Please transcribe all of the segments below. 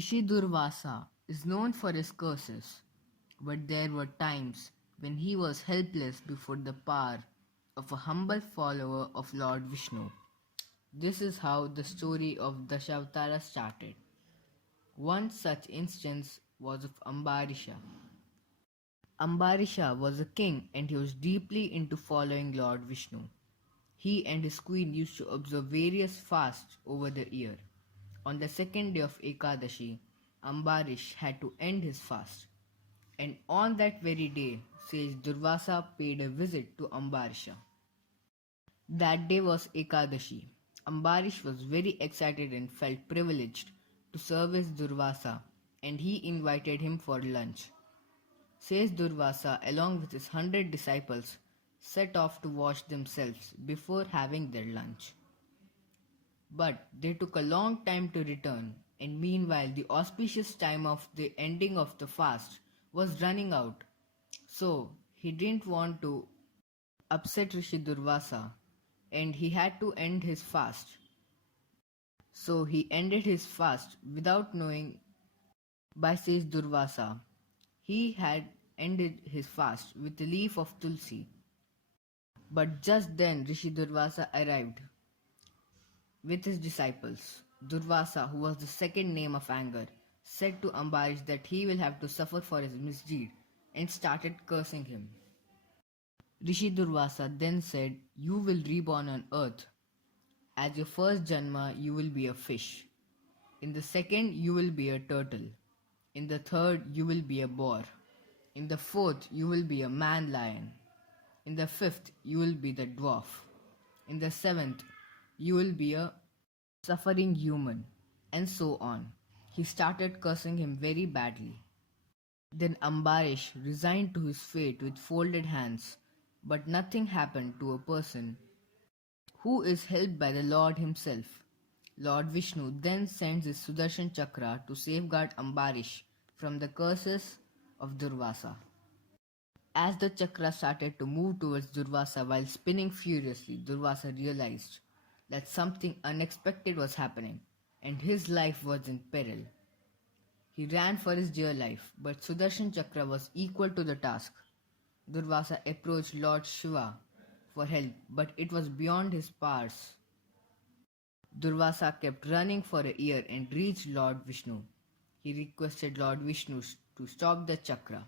Rishi Durvasa is known for his curses, but there were times when he was helpless before the power of a humble follower of Lord Vishnu. This is how the story of Dashavatara started. One such instance was of Ambarisha. Ambarisha was a king and he was deeply into following Lord Vishnu. He and his queen used to observe various fasts over the year. On the second day of Ekadashi, Ambarish had to end his fast. And on that very day, sage Durvasa paid a visit to Ambarisha. That day was Ekadashi. Ambarish was very excited and felt privileged to service Durvasa, and he invited him for lunch. Sage Durvasa, along with his 100 disciples, set off to wash themselves before having their lunch. But they took a long time to return, and meanwhile the auspicious time of the ending of the fast was running out. So he didn't want to upset Rishi Durvasa, and he had to end his fast. So he ended his fast without knowing by says Durvasa. He had ended his fast with the leaf of Tulsi. But just then Rishi Durvasa arrived with his disciples. Durvasa, who was the second name of anger, said to Ambarish that he will have to suffer for his misdeed and started cursing him. Rishi Durvasa then said, "You will reborn on earth. As your first Janma, you will be a fish. In the second, you will be a turtle. In the third, you will be a boar. In the fourth, you will be a man lion. In the fifth, you will be the dwarf. In the seventh, you will be a suffering human," and so on. He started cursing him very badly. Then Ambarish resigned to his fate with folded hands, but nothing happened to a person who is helped by the Lord himself. Lord Vishnu then sends his Sudarshan Chakra to safeguard Ambarish from the curses of Durvasa. As the chakra started to move towards Durvasa while spinning furiously, Durvasa realized that something unexpected was happening and his life was in peril. He ran for his dear life, but Sudarshan Chakra was equal to the task. Durvasa approached Lord Shiva for help, but it was beyond his powers. Durvasa kept running for a year and reached Lord Vishnu. He requested Lord Vishnu to stop the chakra.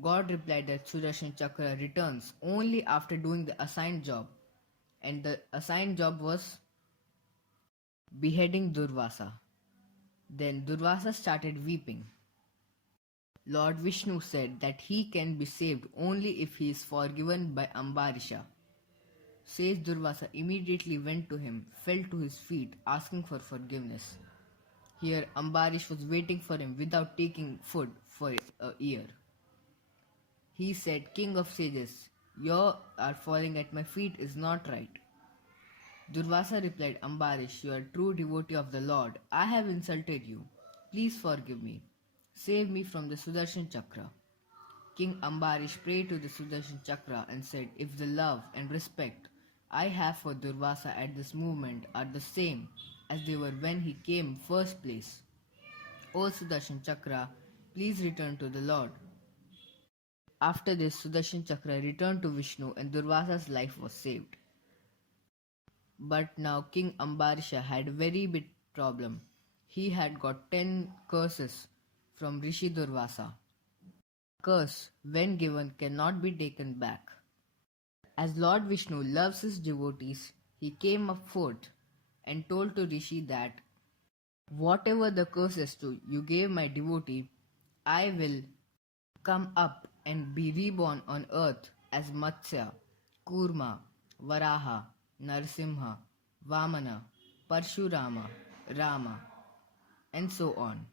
God replied that Sudarshan Chakra returns only after doing the assigned job, and the assigned job was beheading Durvasa. Then Durvasa started weeping. Lord Vishnu said that he can be saved only if he is forgiven by Ambarisha. Sage Durvasa immediately went to him, fell to his feet, asking for forgiveness. Here Ambarish was waiting for him without taking food for a year. He said, "King of sages, you are falling at my feet is not right." Durvasa replied, "Ambarish, you are a true devotee of the Lord. I have insulted you. Please forgive me. Save me from the Sudarshan Chakra." King Ambarish prayed to the Sudarshan Chakra and said, "If the love and respect I have for Durvasa at this moment are the same as they were when he came first place, O Sudarshan Chakra, please return to the Lord." After this, Sudarshan Chakra returned to Vishnu and Durvasa's life was saved. But now King Ambarisha had a very big problem. He had got 10 curses from Rishi Durvasa. Curse, when given, cannot be taken back. As Lord Vishnu loves his devotees, he came up forth and told to Rishi that whatever the curses you gave my devotee, I will come up and be reborn on earth as Matsya, Kurma, Varaha, Narasimha, Vamana, Parshurama, Rama, and so on.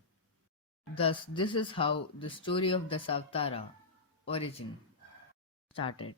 Thus, this is how the story of Dasavatara origin started.